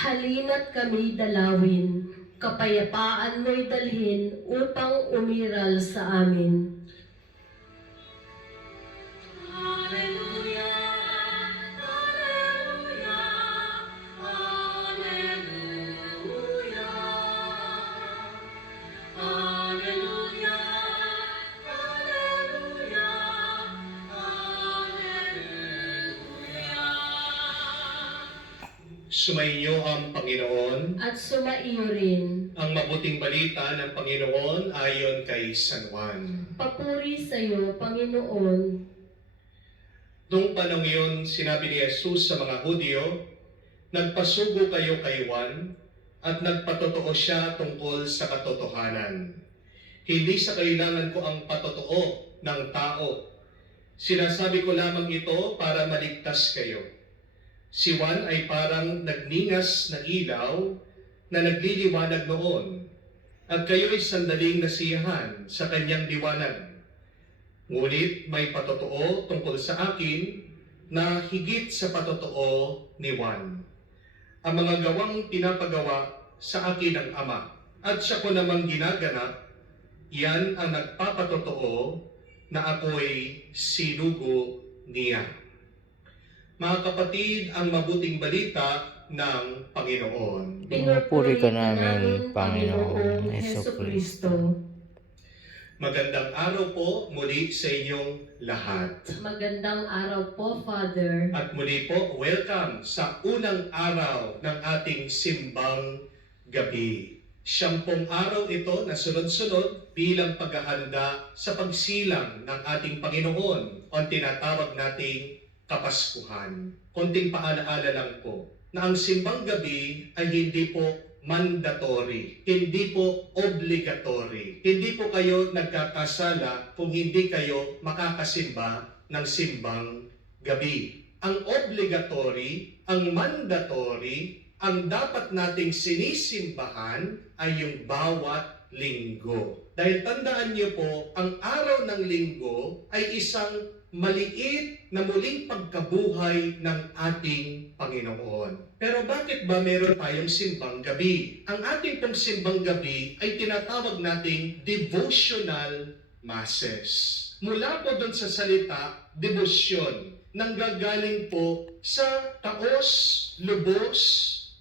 Halina't kami dalawin, kapayapaan mo'y dalhin upang umiral sa amin. Sumainyo ang Panginoon. At sumaiyo rin. Ang mabuting balita ng Panginoon ayon kay San Juan. Papuri sa iyo, Panginoon. Noong panahon iyon, sinabi ni Jesus sa mga Hudyo, "Nagpasugo kayo kay Juan at nagpatotoo siya tungkol sa katotohanan. Hindi sa kailangan ko ang patotoo ng tao. Sinasabi ko lamang ito para maligtas kayo. Si Juan ay parang nagningas na ilaw na nagliliwanag noon, at kayo'y sandaling nasiyahan sa kanyang liwanag. Ngunit may patotoo tungkol sa akin na higit sa patotoo ni Juan. Ang mga gawang pinapagawa sa akin ng Ama, at siya ko namang ginaganap, yan ang nagpapatotoo na ako'y sinugo niya." Mga kapatid, ang mabuting balita ng Panginoon. Pinupuri ka namin, Panginoong Jesucristo. Magandang araw po muli sa inyong lahat. Magandang araw po, Father. At muli po, welcome sa unang araw ng ating simbang gabi. 10 araw ito na sunod-sunod bilang paghahanda sa pagsilang ng ating Panginoon o ang tinatawag nating Kapaskuhan. Konting paalaala lang po na ang simbang gabi ay hindi po mandatory, hindi po obligatory. Hindi po kayo nagkakasala kung hindi kayo makakasimba ng simbang gabi. Ang obligatory, ang mandatory, ang dapat nating sinisimbahan ay yung bawat linggo. Dahil tandaan niyo po, ang araw ng linggo ay isang maliit na muling pagkabuhay ng ating Panginoon. Pero bakit ba meron tayong simbang gabi? Ang ating pong simbang gabi ay tinatawag nating devotional masses. Mula po doon sa salita, devotion, nanggagaling po sa taos, lubos,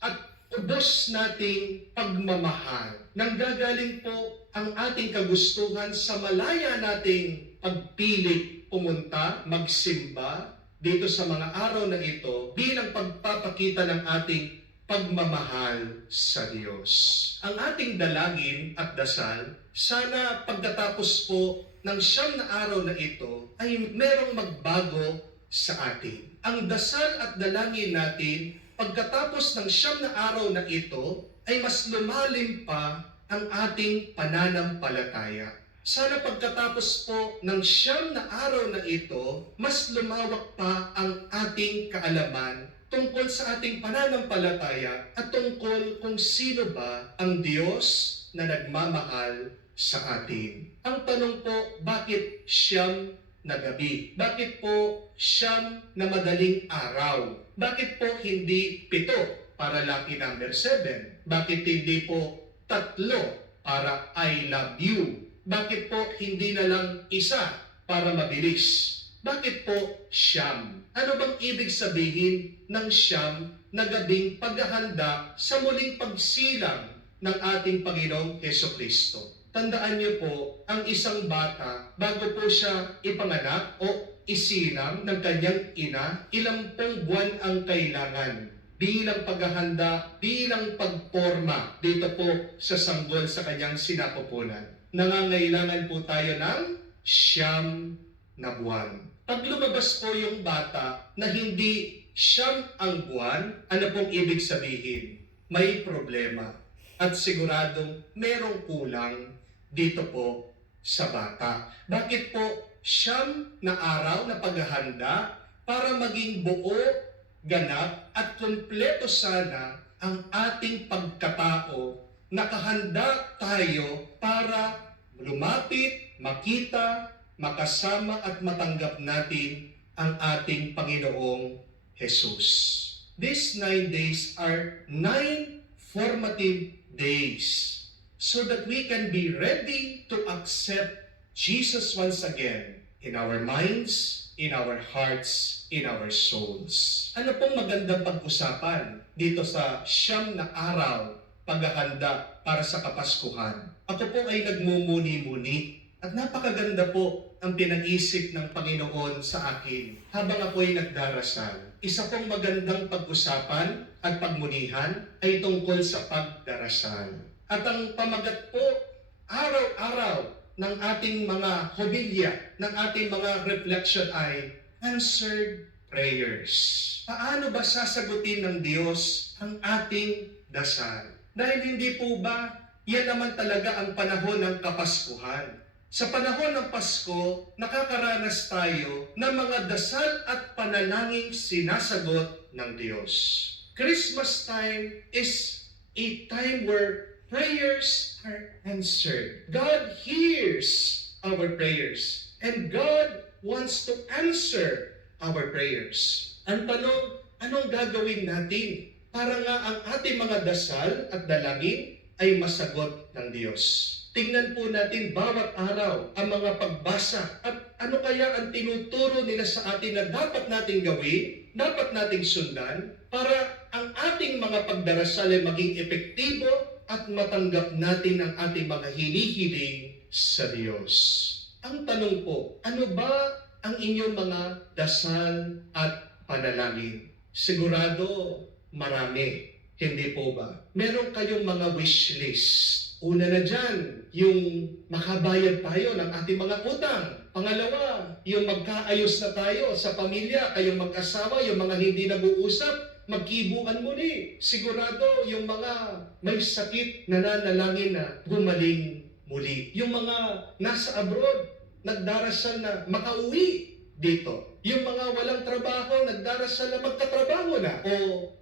at ubos nating pagmamahal. Nanggagaling po ang ating kagustuhan sa malaya nating pagpili pumunta, magsimba dito sa mga araw na ito bilang pagpapakita ng ating pagmamahal sa Diyos. Ang ating dalangin at dasal, sana pagkatapos po ng 9 na araw na ito ay merong magbago sa atin. Ang dasal at dalangin natin pagkatapos ng 9 na araw na ito ay mas lumalim pa ang ating pananampalataya. Sana pagkatapos po ng 9 na araw na ito, mas lumawak pa ang ating kaalaman tungkol sa ating pananampalataya at tungkol kung sino ba ang Diyos na nagmamahal sa atin. Ang tanong po, bakit 9 na gabi? Bakit po 9 na madaling araw? Bakit po hindi 7 para lucky number 7? Bakit hindi po 3 para I love you? Bakit po hindi na lang 1 para mabilis? Bakit po 9? Ano bang ibig sabihin ng 9 na gabing paghahanda sa muling pagsilang ng ating Panginoong Jesucristo? Tandaan niyo po, ang isang bata, bago po siya ipanganak o isilang ng kanyang ina, ilang pong buwan ang kailangan bilang paghahanda, bilang pagporma dito po sa sanggol sa kanyang sinapupunan. Nangangailangan po tayo ng 9 na buwan. Pag lumabas po yung bata na hindi 9 ang buwan, ano pong ibig sabihin? May problema. At siguradong merong kulang dito po sa bata. Bakit po 9 na araw na paghahanda para maging buo, ganap at kumpleto sana ang ating pagkatao? Nakahanda tayo para lumapit, makita, makasama at matanggap natin ang ating Panginoong Jesus. These 9 days are 9 formative days so that we can be ready to accept Jesus once again in our minds, in our hearts, in our souls. Ano pong magandang pag-usapan dito sa 9 na araw paghahanda para sa Kapaskuhan? Ako po ay nagmumuni-muni at napakaganda po ang pinaisip ng Panginoon sa akin habang ako ay nagdarasal. Isa pong magandang pag-usapan at pagmunihan ay tungkol sa pagdarasal. At ang pamagat po, araw-araw ng ating mga hobilya, ng ating mga reflection ay answered prayers. Paano ba sasagutin ng Diyos ang ating dasal? Dahil hindi po ba, yan naman talaga ang panahon ng Kapaskuhan. Sa panahon ng Pasko, nakakaranas tayo ng mga dasal at panalangin sinasagot ng Diyos. Christmas time is a time where prayers are answered. God hears our prayers and God wants to answer our prayers. Ang tanong, anong gagawin natin para nga ang ating mga dasal at dalangin ay masagot ng Diyos? Tingnan po natin bawat araw ang mga pagbasa at ano kaya ang tinuturo nila sa atin na dapat nating gawin, dapat nating sundan para ang ating mga pagdarasal ay maging epektibo at matanggap natin ang ating mga hinihiling sa Diyos. Ang tanong po, ano ba ang inyong mga dasal at panalangin? Sigurado marami, hindi po ba? Meron kayong mga wish list. Una na dyan, yung makabayad tayo ng ating mga utang. Pangalawa, yung magkaayos na tayo sa pamilya, kayong mag-asawa, yung mga hindi nag-uusap, magkibuan muli. Sigurado yung mga may sakit nananalangin na gumaling muli. Yung mga nasa abroad, nagdarasal na makauwi dito. Yung mga walang trabaho, nagdarasal na magkatrabaho na. O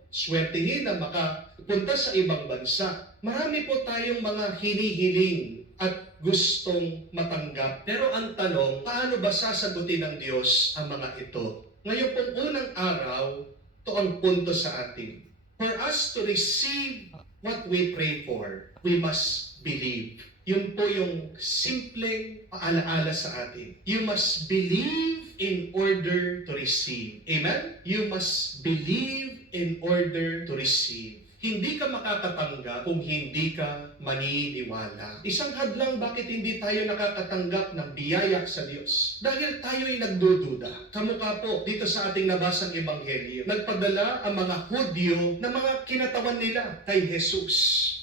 swertihin na makapunta sa ibang bansa. Marami po tayong mga hinihiling at gustong matanggap. Pero ang tanong, paano ba sasagutin ng Diyos ang mga ito? Ngayon pong unang araw, ito ang punto sa atin. For us to receive what we pray for, we must believe. Yun po yung simpleng paalaala sa atin. You must believe in order to receive. Amen? You must believe in order to receive. Hindi ka makakatanggap kung hindi ka maniniwala. Isang hadlang bakit hindi tayo nakakatanggap ng biyaya sa Diyos? Dahil tayo'y nagdududa. Kamukha po dito sa ating nabasang ebanghelyo. Nagpadala ang mga Hudyo na mga kinatawan nila kay Jesus.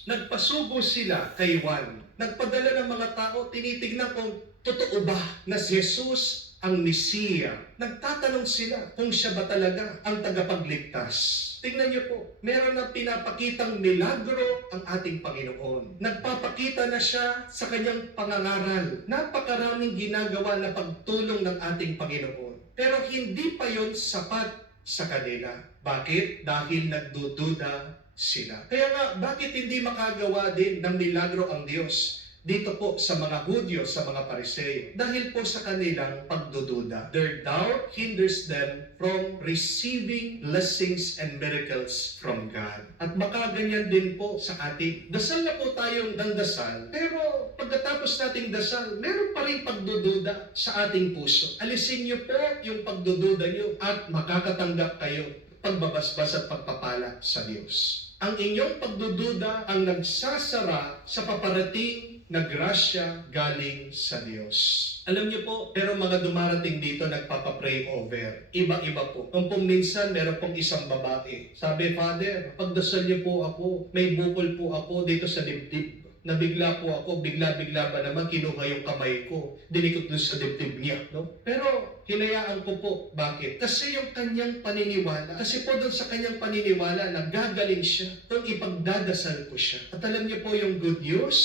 Nagpasubo sila kay Juan. Nagpadala ng mga tao, tinitignan kung totoo ba na si Jesus ang Mesiya. Nagtatanong sila kung siya ba talaga ang tagapagligtas. Tingnan niyo po, meron na pinapakitang milagro ang ating Panginoon. Nagpapakita na siya sa kanyang pangangaral. Napakaraming ginagawa na pagtulong ng ating Panginoon. Pero hindi pa yon sapat sa kanila. Bakit? Dahil nagdududa sila. Kaya nga, bakit hindi makagawa din ng milagro ang Diyos dito po sa mga Hudyo, sa mga Pariseo? Dahil po sa kanilang pagdududa. Their doubt hinders them from receiving blessings and miracles from God. At baka ganyan din po sa atin. Dasal na po tayong dandasal, pero pagkatapos nating dasal, meron pa rin pagdududa sa ating puso. Alisin niyo po yung pagdududa niyo at makakatanggap kayo pagbabasbas at pagpapala sa Diyos. Ang inyong pagdududa ang nagsasara sa paparating na grasya galing sa Diyos. Alam niyo po, pero mga dumarating dito nagpapapray over. Iba-iba po. Kung minsan, meron pong isang babae. Sabi, Father, pagdasal niyo po ako, may bukol po ako dito sa dibdib. Nabigla po ako, bigla-bigla ba naman kinuha yung kamay ko, dinikot doon sa dibdib niya, no? Pero hinayaan ko po. Bakit? Kasi yung kanyang paniniwala, kasi po doon sa kanyang paniniwala, nagagaling siya kung ipagdadasal ko siya. At alam niyo po yung good news,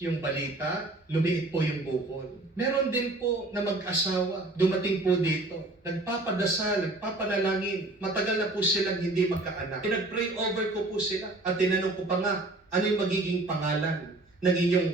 yung balita, lumiit po yung bukol. Meron din po na mag-asawa, dumating po dito, nagpapadasal, nagpapanalangin, matagal na po silang hindi magkaanak. Pinag-pray over ko po sila at tinanong ko pa nga, ano yung magiging pangalan ng inyong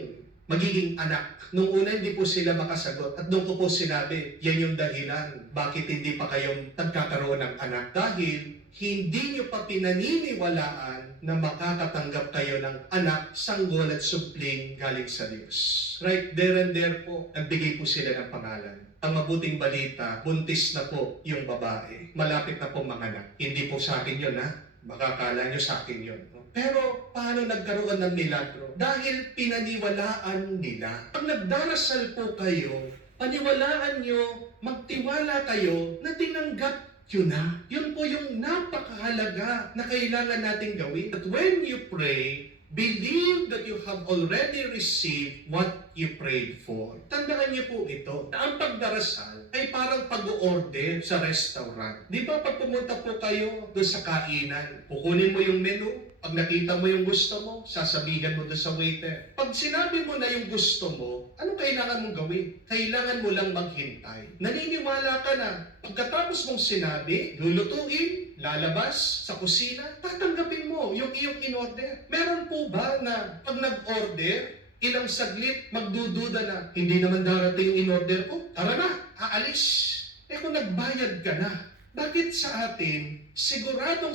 magiging anak. Nung una, hindi po sila makasagot. At doon ko po sinabi, yan yung dahilan. Bakit hindi pa kayong nagkakaroon ng anak? Dahil hindi nyo pa pinaniniwalaan na makakatanggap kayo ng anak, sanggol at supling galing sa Diyos. Right there and there po, nagbigay po sila ng pangalan. Ang mabuting balita, buntis na po yung babae. Malapit na po manganak. Hindi po sa akin yun, ha? Baka kala nyo sa akin yun. Pero paano nagkaroon ng milagro? Dahil pinaniwalaan nila. Pag nagdarasal po kayo, paniwalaan nyo, magtiwala kayo na tinanggap yun na. Yun po yung napakahalaga na kailangan nating gawin. That when you pray, believe that you have already received what you prayed for. Tandaan niyo po ito, na ang pagdarasal ay parang pag-order sa restaurant. Di ba pag pumunta po kayo doon sa kainan, kukunin mo yung menu, pag nakita mo yung gusto mo, sasabihan mo doon sa waiter. Pag sinabi mo na yung gusto mo, ano kailangan mong gawin? Kailangan mo lang maghintay. Naniniwala ka na, pagkatapos mong sinabi, lulutuin, lalabas sa kusina, tatanggapin mo yung iyong in-order. Meron po ba na pag nag-order, ilang saglit, magdududa na, hindi naman darating yung in-order ko, tara na, aalis. Eh kung nagbayad ka na, bakit sa atin, sigurado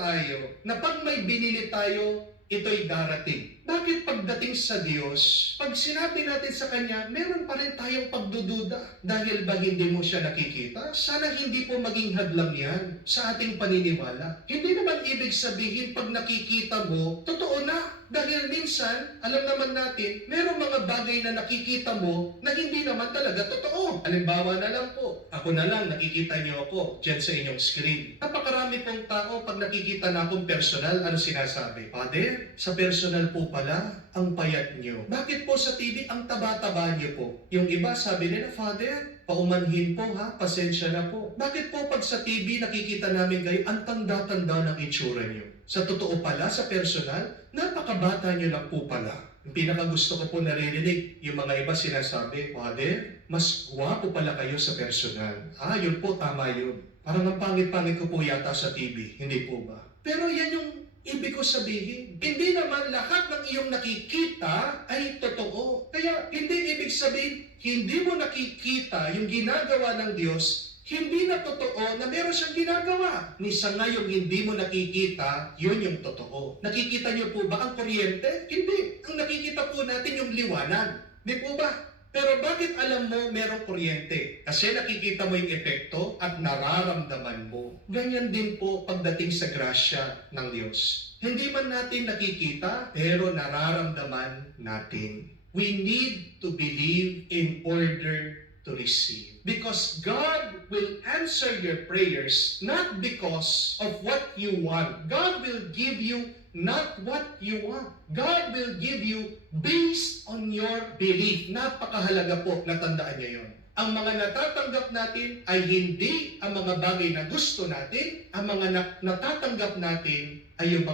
tayo na pag may binili tayo, ito'y darating? Bakit pagdating sa Diyos, pag sinabi natin sa Kanya, meron pa rin tayong pagdududa? Dahil ba hindi mo siya nakikita? Sana hindi po maging hadlang yan sa ating paniniwala. Hindi naman ibig sabihin pag nakikita mo, totoo na. Dahil minsan, alam naman natin, merong mga bagay na nakikita mo na hindi naman talaga totoo. Halimbawa na lang po, ako na lang, nakikita niyo ako dyan sa inyong screen. Napakarami pong tao, pag nakikita na akong personal, ano sinasabi? Father, sa personal po pala, ang payat niyo. Bakit po sa TV, ang taba-taba niyo po? Yung iba, sabi nila, Father, paumanhin po ha, pasensya na po. Bakit po pag sa TV nakikita namin kayo, ang tanda-tanda ng itsura niyo? Sa totoo pala, sa personal, napakabata niyo lang po pala. Yung pinakagusto ko po naririnig, yung mga iba sinasabi, Father, mas gwapo pala kayo sa personal. Ah, yun po, tama yun. Parang ang pangit-pangit ko po yata sa TV, hindi po ba? Pero yan yung ibig ko sabihin. Hindi naman lahat ng iyong nakikita ay totoo. Kaya hindi ibig sabihin, hindi mo nakikita yung ginagawa ng Diyos, hindi na totoo na meron siyang ginagawa. Misa nga yung hindi mo nakikita, yun yung totoo. Nakikita niyo po ba ang kuryente? Hindi. Ang nakikita po natin yung liwanag. Di po ba? Pero bakit alam mo merong kuryente? Kasi nakikita mo yung epekto at nararamdaman mo. Ganyan din po pagdating sa grasya ng Diyos. Hindi man natin nakikita, pero nararamdaman natin. We need to believe in order to receive. Because God will answer your prayers not because of what you want. God will give you not what you want. God will give you based on your belief. Napakahalaga po, natandaan niyo yun. Ang mga natatanggap natin ay hindi ang mga bagay na gusto natin. Ang mga natatanggap natin ay yung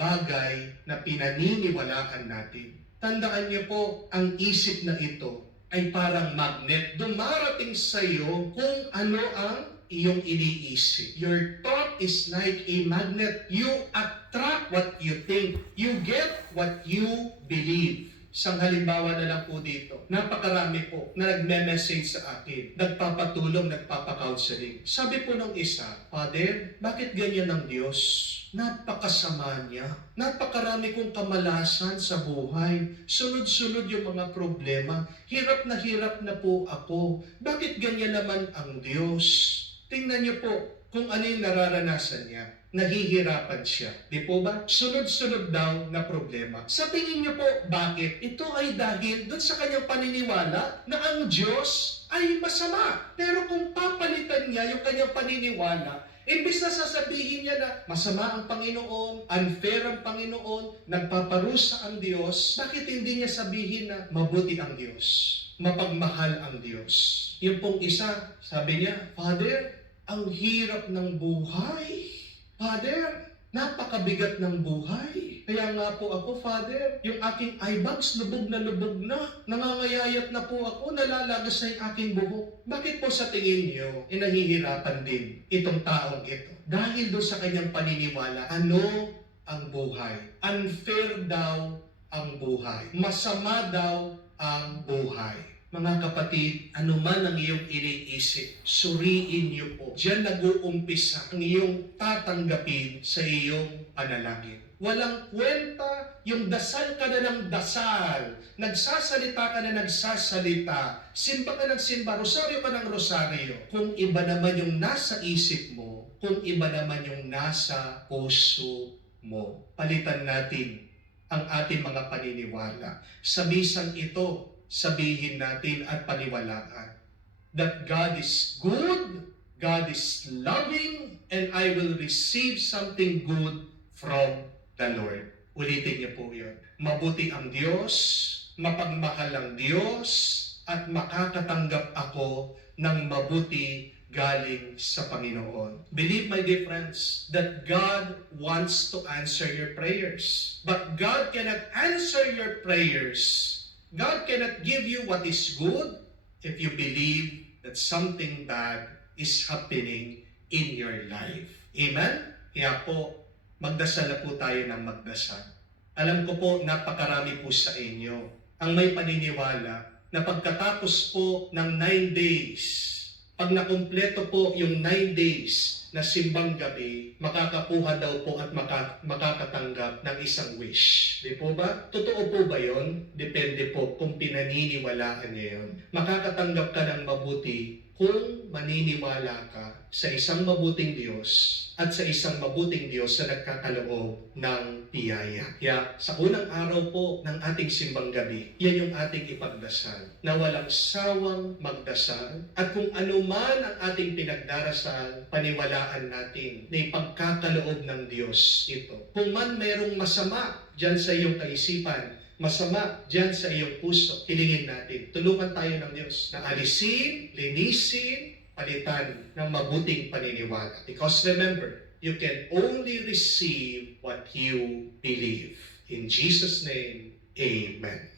bagay na pinaniniwalaan natin. Tandaan niyo po, ang isip na ito ay parang magnet. Dumarating sa iyo kung ano ang iyong iniisip. Your thought is like a magnet. You attract what you think. You get what you believe. Isang halimbawa na lang po dito. Napakarami po na nagme-message sa akin. Nagpapatulong, nagpapa-counseling. Sabi po nung isa, Father, bakit ganyan ang Diyos? Napakasama niya. Napakarami kong kamalasan sa buhay. Sunod-sunod yung mga problema. Hirap na po ako. Bakit ganyan naman ang Diyos? Tingnan niyo po kung ano yung nararanasan niya. Nahihirapan siya. Di po ba? Sunod-sunod daw na problema. Sa tingin niyo po, bakit? Ito ay dahil doon sa kanyang paniniwala na ang Diyos ay masama. Pero kung papalitan niya yung kanyang paniniwala, imbis na sasabihin niya na masama ang Panginoon, unfair ang Panginoon, nagpaparusa ang Diyos, bakit hindi niya sabihin na mabuti ang Diyos, mapagmahal ang Diyos? Yung pong isa, sabi niya, Father, ang hirap ng buhay. Father, napakabigat ng buhay. Kaya nga po ako, Father, yung aking eye bags, lubog na. Nangangayayat na po ako, nalalagas na yung aking buhok. Bakit po sa tingin niyo, nahihirapan din itong taong ito? Dahil doon sa kanyang paniniwala, ano ang buhay? Unfair daw ang buhay. Masama daw ang buhay. Mga kapatid, ano man ang iyong iniisip, suriin niyo po. Diyan nag-uumpisa ang iyong tatanggapin sa iyong panalangin. Walang kwenta yung dasal ka na ng dasal, nagsasalita ka na nagsasalita, simba ka ng simba, rosaryo ka ng rosaryo. Kung iba naman yung nasa isip mo, kung iba naman yung nasa puso mo. Palitan natin ang ating mga paniniwala. Sa misang ito, sabihin natin at paniwalaan that God is good, God is loving, and I will receive something good from the Lord. Ulitin niyo po yun. Mabuti ang Diyos, mapagmahal ang Diyos, at makakatanggap ako ng mabuti galing sa Panginoon. Believe, my dear friends, that God wants to answer your prayers. But God cannot answer your prayers. God cannot give you what is good if you believe that something bad is happening in your life. Amen? Kaya po, magdasal na po tayo ng magdasal. Alam ko po, napakarami po sa inyo ang may paniniwala na pagkatapos po ng 9 days, pag nakumpleto po yung 9 days na simbang gabi, makakakuha daw po at makakatanggap ng isang wish. Di po ba? Totoo po ba yon? Depende po kung pinaniniwalaan niyo yun. Makakatanggap ka ng mabuti kung maniniwala ka sa isang mabuting Diyos at sa isang mabuting Diyos na nagkakaloob ng biyaya. Kaya sa unang araw po ng ating simbang gabi, yan yung ating ipagdasal, na walang sawang magdasal, at kung ano man ang ating pinagdarasal, paniwalaan natin na ipagkakaloob ng Diyos ito. Kung man merong masama dyan sa iyong kaisipan, masama dyan sa iyong puso, hilingin natin. Tulungan tayo ng Diyos na alisin, linisin, palitan ng mabuting paniniwala. Because remember, you can only receive what you believe. In Jesus' name, Amen.